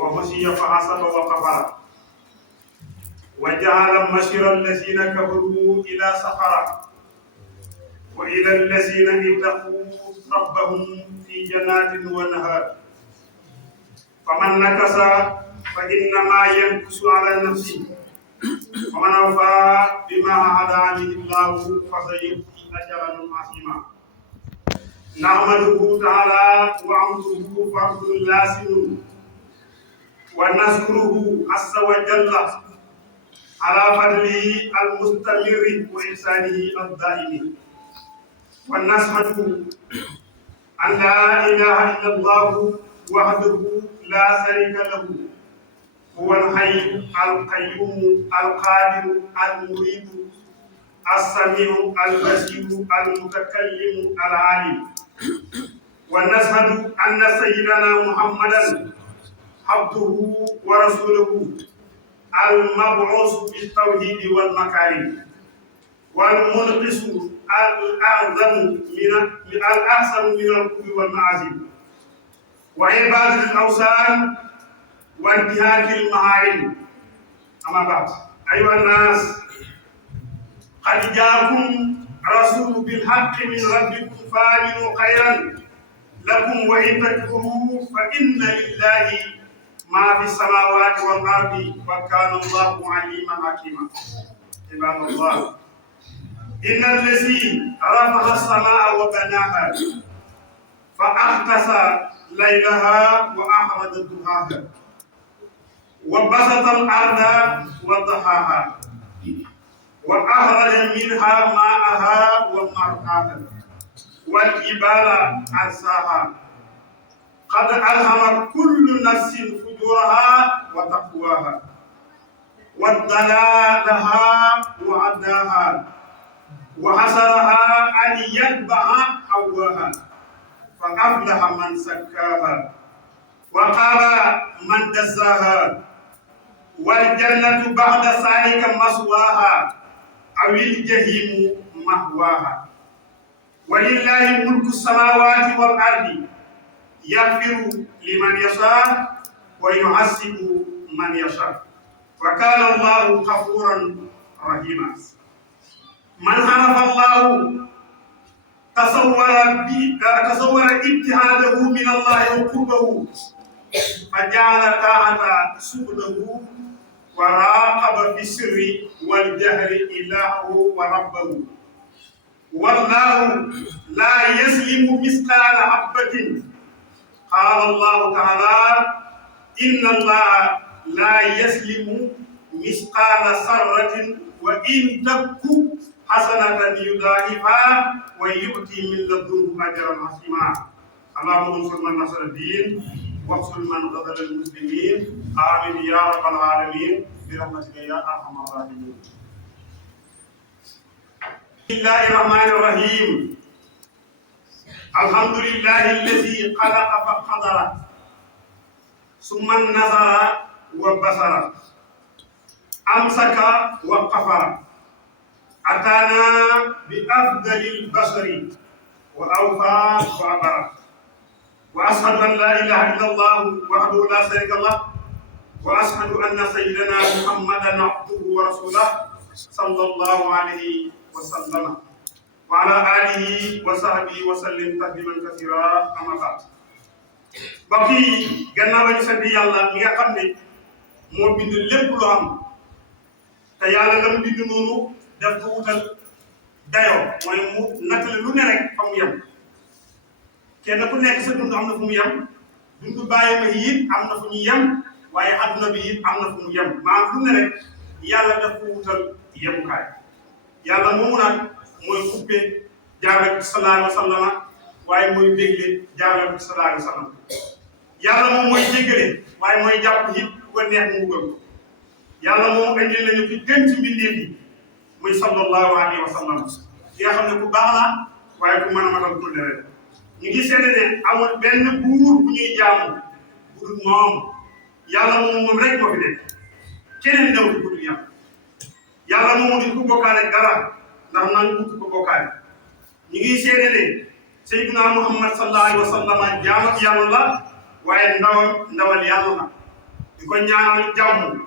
وخشي فحسب وقفر وجعل مشير الذين كفروا إلى سفر وإلى الذين اتقوا ربهم في جنات ونهر فمن نكس فإنما ينكس على نفسه ومن أوفى بما عهد عليه الله فسيؤتي أجرا عظيما. نحمده تعالى وعمده فرض لازم ونذكره عز وجل على فضله المستمر وإحسانه الدائم ونشهد أن لا إله إلا الله وحده لا شريك له هو الحي القيوم القادر المريد السميع البصير المتكلم العالم ونشهد أن سيدنا محمدا عبده ورسوله المبعوث بالتوحيد والمكارم والمنقص الأحسن من الكفر والمعاصي وعبادة الأوثان وانتهاك المعارم. أما بعد أيها الناس قد جاءكم رسول بالحق من ربكم فآمنوا خيرا لكم وإن تكفروا فإن لله ما في السماوات والأرض وكان الله عليما حكيما. عباد الله إن الذي رفع السماء وبناها فأغطس ليلها وأخرج ضحاها وبسط الأرض وضحاها وأخرج منها ماءها ومرعاها والجبال أرساها قد ألهم كل نفس فجورها وتقواها وضلالها وعداها وحسرها أن يتبع هواها فأفلح من سكاها وخاب من دساها والجنة بعد ذلك مثواها أو الجحيم مأواها. ولله ملك السماوات والأرض يغفر لمن يشاء ويعذب من يشاء وكان الله غفورا رحيما. من عرف الله تصور ابتعاده من الله وقربه فجعل طاعة سبله وراقب في السر والجهر إلهه وربه. والله لا يسلم مثقال حبة. قال الله تعالى إن الله لا يسلم مثقال ذرة وإن تك حسنة يضاعفها ويؤتي من لدنه أجرا عظيما. اللهم انصر من نصر الدين واقتل من قتل المسلمين. آمين يا رب العالمين برحمتك يا أرحم الراحمين. بسم الله الرحمن الرحيم. الحمد لله الذي خلق فقدر ثم نظر وبصر أمسك وقفر أتانا بأفضل البشر وأوفى وأبرى وأشهد أن لا إله إلا الله وحده لا شريك له وأشهد أن سيدنا محمدا عبده ورسوله صلى الله عليه وسلم وعلى آله وصحبه وسلم تسليما كثيرا. أما بعد mbokk yi gannaaw ba ñu sant yàlla mi nga xam ne moo bind lépp lu am te yàlla la mu bind noonu daf ko wutal dayoo mooy mu nattale lu ne rek fa mu yem. kenn ku nekk sa dund am na fu mu yem dundu bàyyi ma it am na fu ñu yem waaye adduna bi it am na fu mu yem maanaam lu ne rek yàlla daf ko wutal yemukaay. yàlla moomu nag mooy xuppe jaarale ko sallallahu alayhi wa sallam waaye mooy dégle jaarale ko sallallahu alayhi wa sallam. yàlla moom mooy jéggale waaye mooy jàpp it ku ko neex mu bëgg. yàlla moom indil nañu fi gën ci mbindeef yi muy sallallahu alayhi wa sallam ki nga xam ne ku baax la waaye ku mën a matal ku ne rek. ñu ngi seede ne amul benn buur bu ñuy jaamu bu dul moom. yàlla moom rek moo fi nekk keneen daw ci ku dul yàlla. yàlla moomu duñ ko bokkaale dara ndax nangu ko bokkaale. ñu ngi seede ne Seydina Muhammad sallallahu alayhi wa sallam jaam ak yàlla la waaye ndawal yàlla la. di ko ñaanal jàmm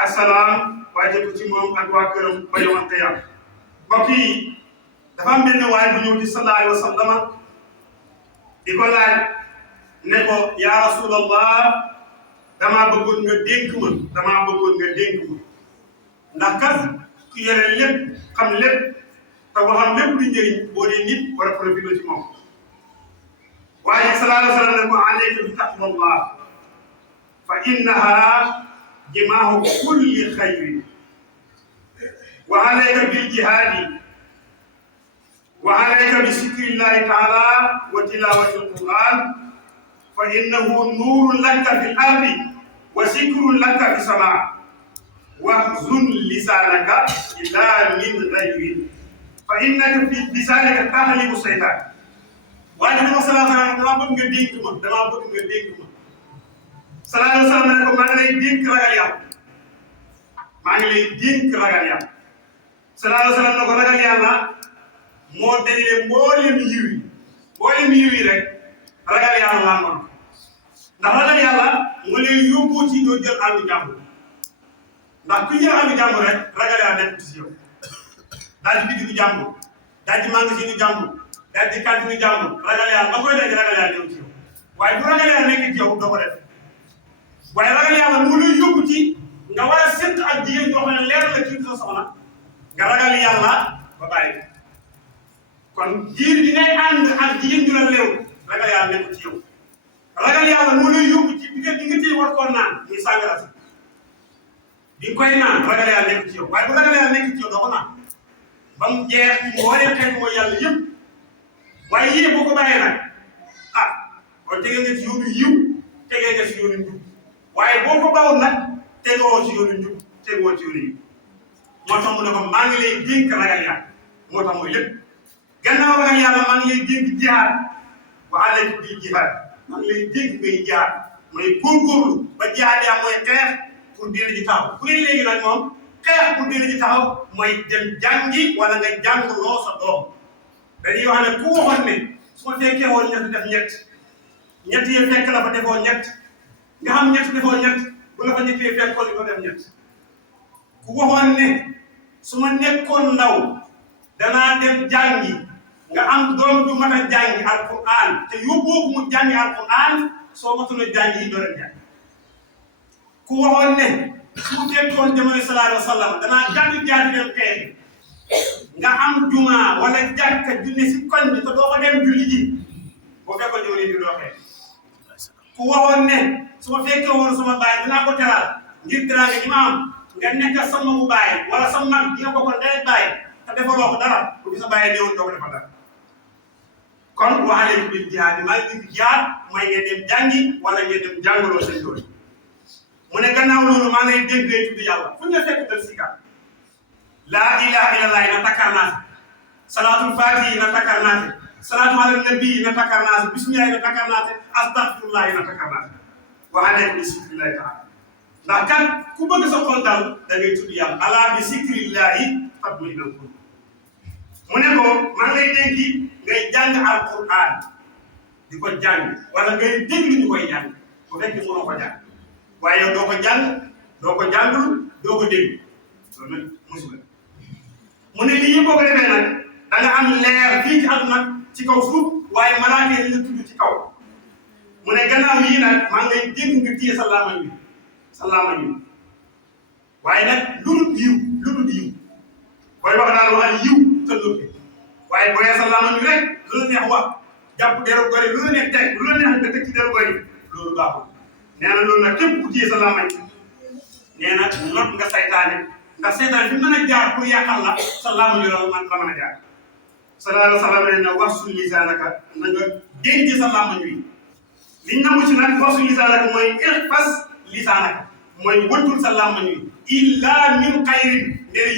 ak salaam waaye ko ci moom ak waa këram ba yomal qiyam mbokk yi dafa am benn waay bu ñëw ci sallallahu alayhi wa sallam di ko laaj ne ko yaa rasulallah damaa bëggoon nga dénk ma ndax kat ku yore lépp xam lépp te waxam lépp lu njëriñ boo dee nit war a profité ci moom waaye sallallahu alayhi wa sallam ne ko alayka bi taqwallah fa innaha jimaahu kulli xayrin wa alayka bil jihaadi wa alayka bi zikrillahi taala wa tilawati alquran fa innahu nuurun laka fi ardi wa zikrun laka fi samaa wahzun lisaanaka ila min ghayri fa innaka bi lisaanaka taxlibu seytaan waaye dama sallallahu alayhi wa sallam damaa bëgg nga dénk ma sallallahu alayhi wa sallam ne ko maa ngi lay dénk ragal yàlla sallallahu alayhi wa sallam ne ko ragal yàlla moo dajale mboolem yiw yi rek ragal yàlla laa mën ndax ragal yàlla moo lay yóbbu ci doo jël àllu jàmbur ndax ku jël àllu jàmbur rek ragal yàlla nekk ci yow daal di bitigu jàmbur daal di magasin jàmbur daal di cantine jàmbur ragal yàlla ba koy daj ragal yàlla ñëw ci yow waaye bu ragal yàlla nekk ci yow doo ko def waaye ragal yàlla moo lay yóbbu ci nga war a sént ak jigéen ñoo xam ne leer la kii sa soxna nga ragal yàlla ba bàyyi kon jiir bi ngay ànd ak jigéen ñu la leew ragal yàlla nekk ci yow ragal yàlla moo lay yóbbu ci bi nga téye war koo naan muy sàngara si di koy naan ragal yàlla nekk ci yow waaye bu ragal yàlla nekk ci yow doo ko naan ba mu jeex ci mbooleem xeetu mooy yàlla yëpp waaye yii boo ko bàyyee nag kon tegee nga ci yoonu yiw tegee nga ci yoonu njub waaye boo ko bawul nag tegoo ci yoonu njub tegoo ci yoonu yiw moo tax mu ne ko maa ngi lay dénk ragal yàlla moo tax mooy lépp gannaaw ragal yàlla maa ngi lay dénk jihaad wa alayka bil jihaad maa ngi lay dénk ngay jihaad mooy góorgóorlu ba jihaad yaa mooy xeex pour diine ji taxaw bu dee léegi nag moom xeex pour diine ji taxaw mooy dem jàngi wala nga jàngloo sa doom dañuy wax ne ku waxoon ne su ma fekkee woon ñett def ñett yi fekk la fa defoo ñett nga xam ñett defoo ñett bu la fa ñett yi fekkoon di ko def ñett ku waxoon ne su ma nekkoon ndaw danaa dem jàngi nga am doom du mat a jàngi alquran te yóbboo ko mu jàngi alquran soo matula jàngi yi doo dem jàngi ku waxoon ne su ma fekkoon jamono sallallahu alayhi wa sallam danaa jàngi jaati dem xeexi nga am juma wala jàkka junne si koñ bi te doo ko dem julli ji boo fekkoon jamono yi doo xeex ku waxoon ne su ma fekkee woon sama baay dinaa ko teral ngir teraanga ji ma am nga nekk sama bu baay wala sama mag di nga ko ndey baay te defaloo ko dara bu fi sa baay néewoon doo ko defal dara kon wa alayka bil jihaad maa ngi leen jihaad mooy ngeen dem jàngi wala ngeen dem jàngaloo seen doole mu ne gannaaw loolu maa ngi lay dégg ngay tudd yàlla fu ñu la fekk dal sikar laa ilaha illallah na takkar naate salaatul faatihi na takkar naate salaatu ala nabi na takkar naate bismillahi na takkar naate astaghfirullahi na takkar naate wa alayka bi zikrillahi taala ndax kan ku bëgg sa xol dal da ngay tudd yàlla ala bi zikrillahi tatma'innul qulub mu ne ko maa ngi lay dénki ngay jàng alquran di ko jàng wala ngay déglu ñu koy jàng bu fekkee mënoo ko jàng waaye yow doo ko jàng doo ko jàngul doo ko dégg loolu nag musiba mu ne lii yëpp boo ko defee nag da nga am leer fii ci àdduna ci kaw suuf waaye malaaka yi la tudd ci kaw mu ne gannaaw yii nag maa ngi lay dégg nga téye sa làmmiñ wi waaye nag lu dul yiw booy wax daal waxal yiw te noppi waaye booyee sa làmmiñ wi rek lu la neex wax jàpp deru gori lu la neex teg lu la neex nga teg ci deru gori loolu baaxul nee na loolu nag képp ku téye sa làmmiñ nee na not nga saytaane ndax saytaane fi mën a jaar pour yàqal la sa làmmiñ wi la mën a jaar sallallahu alayhi wa sallam ne na wax suñu lisaanaka na nga denc sa làmmiñ wi liñ namu ci nag wax suñu lisaanaka mooy ihfas lisaanaka mooy wëttul sa làmmiñ wi illa min xayrin ndere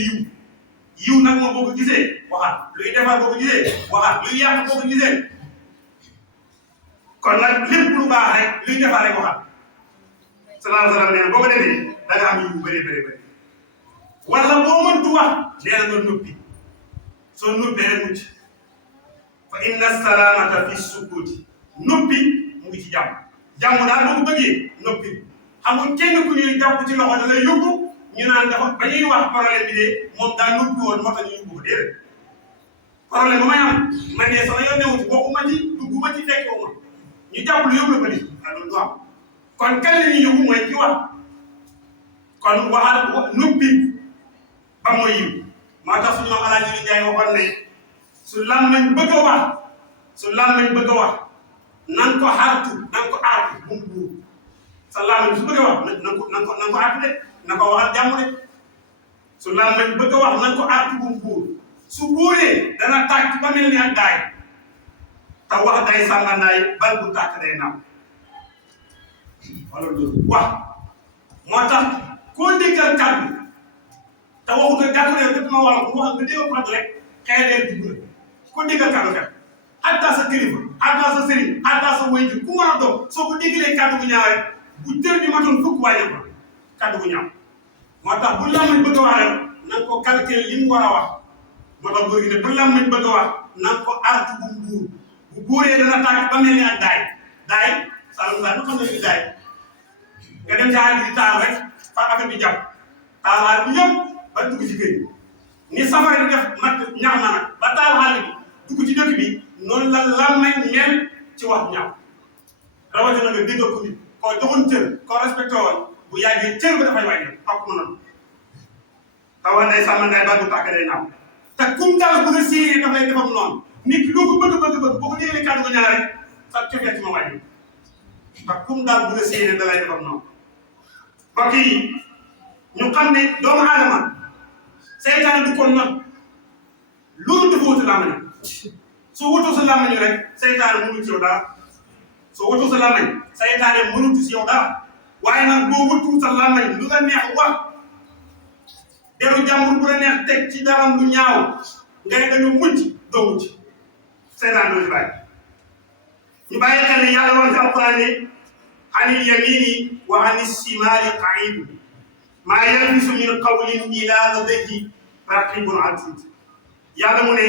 yiw nag moom boo ko gisee waxal luy defar boo ko gisee waxal luy yàq boo ko gisee kon nag lépp lu baax rek luy defar rek waxal sallallahu alayhi wa sallam nee na boo ko defee da nga am yu bëri wala boo mëntu wax nee na nga noppi soo noppee rek mucc fa inna salaamata fi sukuuti noppi mu ngi ci jàmm daal boo ko bëggee noppi amul kenn ku ñuy jàpp ci loxo da lay yóbbu ñu naan dafa ba ñuy wax problème bi de moom daa noppi woon moo tax ñu yóbbu ko déedéet problème ba may am man de sama yoon newu ci bokkuma ci dugguma ci fekkewuma ñu jàpp lu yóbbu la ko di loolu du am kon kan la ñuy yóbbu mooy ki wax kon waxal noppi ba mooy yiw moo tax suñu maam Alaaji Njaay waxoon ne su làmmiñ bëgg a wax su làmmiñ bëgg a wax nan ko xartu nan ko aartu bu mu buur sa làmmiñ su bëgg a wax nan ko aartu de na ko waxal jàmm de su làmmiñ bëgg a wax nan ko aartu bu mu buur su buuree dana tàkk ba mel ni ak daay te wax day sàmmandaay bal bu tàkk day naaw wala loolu wax moo tax koo déggal kàddu te waxut ak gàttu ne dëgg ma wala ko wax nga dégg kàddu rek xëy na dugg na koo déggal kàddu kat hatta sa kilifa hatta sa sëriñ hatta sa waajur ku mën a doon soo ko déggalee kàddu gu ñaaw rek bu jër bi matoon fukk wàññi ko kàddu gu ñaaw moo tax bu làmmiñ bëgg a wax rek na nga ko calculer li mu war a wax moo tax góor gi ne bu làmmiñ bëgg a wax na nga ko artu bu mu buur bu buuree dana tàkk ba mel ni ak daay Saalum daal xam nañu daay nga dem ca àll bi taal rek fa affaire bi jàpp taalaar bi yëpp ba dugg ci kër ni safara di def mat ñax na nag ba taal xàll bi dugg ci dëkk bi noonu la làmmiñ mel ci wax ñaaw rawatina nga déggal ko nit koo joxoon cër koo respecté woon bu yàggee cër ba dafay wàññi xokk ma noonu tawa day sàmmandaay ba du tàkk day naaw te kum daal bu nga séenee daf lay defam noonu nit ki loo ko bëgg boo ko déglee kàddu ko ñaar rek sa cofee ci ma wàññi te kum daal bu nga séenee da lay defam noonu mbokk yi ñu xam ne doomu aadama seytaane du ko not loolu dafa wutu làmmañ soo wutoo sa làmmañ rek seytaane mënut ci yow dara soo wutoo sa làmmañ seytaane mënut ci yow dara waaye nag boo wutu sa làmmañ lu la neex wax deru jàmbur bu la neex teg ci daram lu ñaaw nga ne dañu mucc doo mucc seytaane doo ci bàyyi ñu bàyyi xel ne yàlla woon ci alquran ne anil yamini wa anis simali qa'iid maa yalfizu min qawlin illaa ladayhi raqibun atiid yàlla mu ne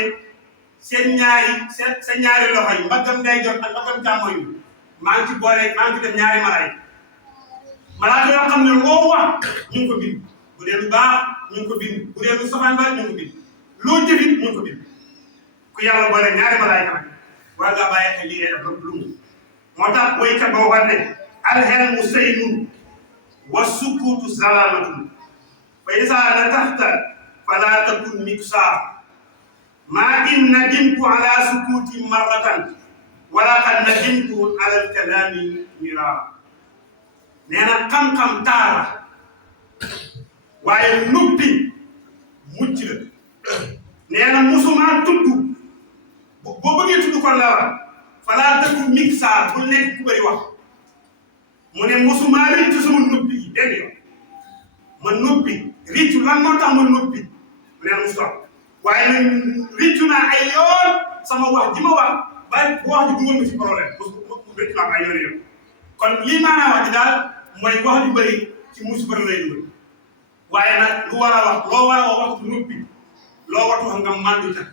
seen ñaari loxo yi mbaggam ndeyjoor ak mbaggam càmmoñ maa ngi ci boole maa ngi ci def ñaari malaaka yoo xam ne loo wax ñu ngi ko bind bu dee lu baax ñu ngi ko bind bu dee lu safaan ba ñu ngi ko bind loo jëfit ñu ngi ko bind ku yàlla boole ñaari malaaka nag war ngaa bàyyi xel lii def lu mu moo tax woykat ba waxaat ne alhelmu saynun wa sukutu zalamatun fa isa nataxta fala takun miksa ma in nadimtu ala sukuti marratan wala qad nadimtu ala alkalami mirara nee na xam-xam taara waaye nuppi mucc la nee na musuma tudd boo bëggee tudd kon la war fala takun miksa bu nekk ku bëri wax mu ne musuma riccu sama noppi yi benn yoon ma noppi riccu lan moo tax ma noppi mu ne musu am waaye nag riccu naa ay yoon sama wax ji ma wax ba wax ji dugal ma ci problème parce que riccu naa ay yoon kon lii maanaa wax ji daal mooy wax ju bëri ci musiba lay dugal waaye nag lu war a wax loo war a wax waxtu noppi loo waxtu wax nga màndu ca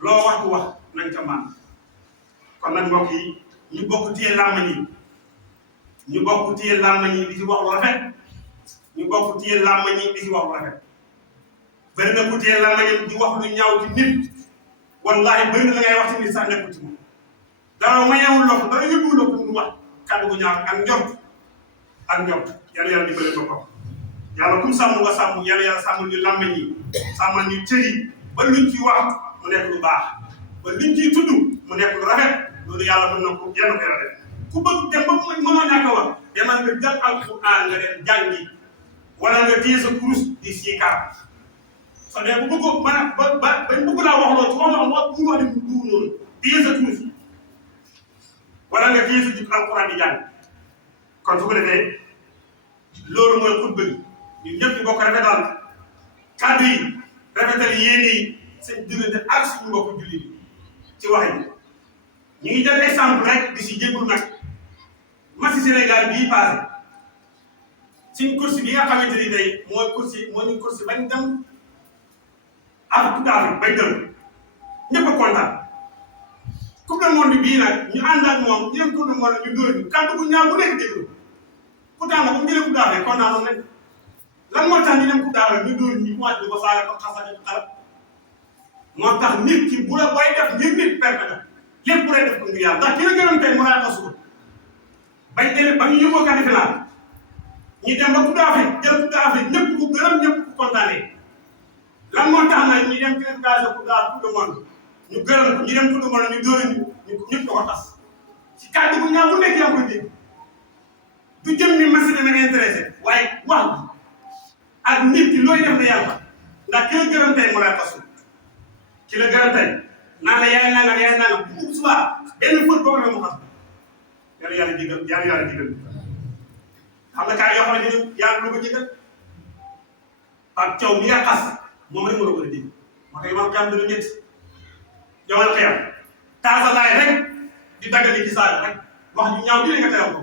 loo waxtu wax nañ ca màndu kon nag mbokk yi ñu bokk téye làmmañ yi ñu bokk téye làmmañ yi di ci wax lu rafet ñu bokk téye làmmañ yi di ci wax lu rafet bëri na ku téye làmmañ yi di wax lu ñaaw ci nit wallahi bëri na la ngay wax ci nit sax nekkul ci moom dara mayewul loo ko dara yëgul loo ko mu wax kàddu gu ñaaw ak njort yàlla yàlla dimbale boppam yàlla kum sàmm nga sàmm yàlla sàmmul ñu làmmañ yi sàmmal ñu cër yi ba luñ ci wax mu nekk lu baax ba luñ ciy tudd mu nekk lu rafet loolu yàlla mën na ko yàlla koy rafet ku bëgg dem ba mënoo ñàkk a wax demal nga jël alquran nga dem jàngi wala nga téye sa kurus di siikaar soo dee bu bëgg ba bañ bëgg laa wax loolu ci wax bu wax di duur noonu téye sa kurus wala nga téye sa jub alquran di jàng kon su ko defee loolu mooy xutba bi ñun ñëpp ñu bokk rafetal kàddu yi rafetal yéene yi seen diggante ak suñu mbokku jullit yi ci wax yi ñu ngi jël exemple rek di si jégalu nag match Sénégal bii passé suñ course bi nga xamante ni tey moo ñu course bañ dem Afrique bañ dem ñëpp a kontaan coupe du monde bii nag ñu ànd ak moom ñeent coupe du monde ñu dóor ñu kàddu bu ñaaw bu nekk déglu pourtant nag d'Afrique kon naa nañ lan moo tax ñu dem Coupe d'Afrique ñu dóor ñu commencé di ko saaga ko xasati ko xarab moo tax nit ki bu la booy def ngir nit perte nga lépp bu lay def ko ngir yàlla ndax ki la gërëm tey mu naa ko suba bañ demee ba ñu yóbboo quart de finale ñu dem ba Coupe d'Afrique jël Coupe d'Afrique ñëpp ku gërëm ñëpp ku kontaanee lan moo tax nag ñu dem qualification Coupe du monde ñu gërëm ko ñu dem Coupe du monde ñu dóor ñu ñëpp ko tas ci kàddu bu ñaaw bu nekk yaa koy dégg du jëm ni match dama intéressé waaye wax ak nit ki looy def na yàlla ndax ki la gërëm tey mu lay tasu ki la gërëm tey naan la yaay nangam bu subaa benn fóot boo ko mu xam yàlla digal yàlla digal xam nga kaay yoo xam ne yàlla lu ko digal ak caw mi nga xas moom rek moo ko dig moo tax imam kan dana ñett jawal xiyam taasalaay rek di daggali ci saaga rek wax ju ñaaw bi nga teew ko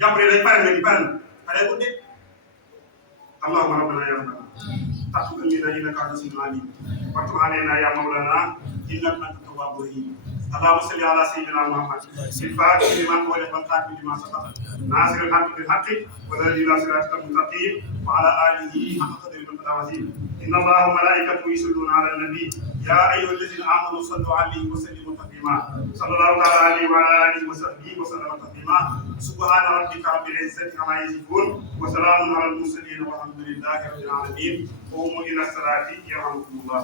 jàppale day pare nga di pare na xale ko dégg allahumma rabbana ya rabbana taqabbal minna innaka anta samiul alim wa tub alayna ya mawlana innaka anta tawwabur rahim اللهم صل على سيدنا محمد الفاتح لما أغلق والخاتم لما سبق ناصر الحق بالحق والهادي إلى صراطك المستقيم وعلى آله حق قدره ومقداره إن الله وملائكته يصلون على النبي يا أيها الذين آمنوا صلوا عليه وسلموا تسليما صلى الله تعالى عليه وعلى آله وصحبه وسلم تسليما سبحان ربك رب العزة عما يصفون وسلام على المرسلين والحمد لله رب العالمين قوموا إلى الصلاة يرحمكم الله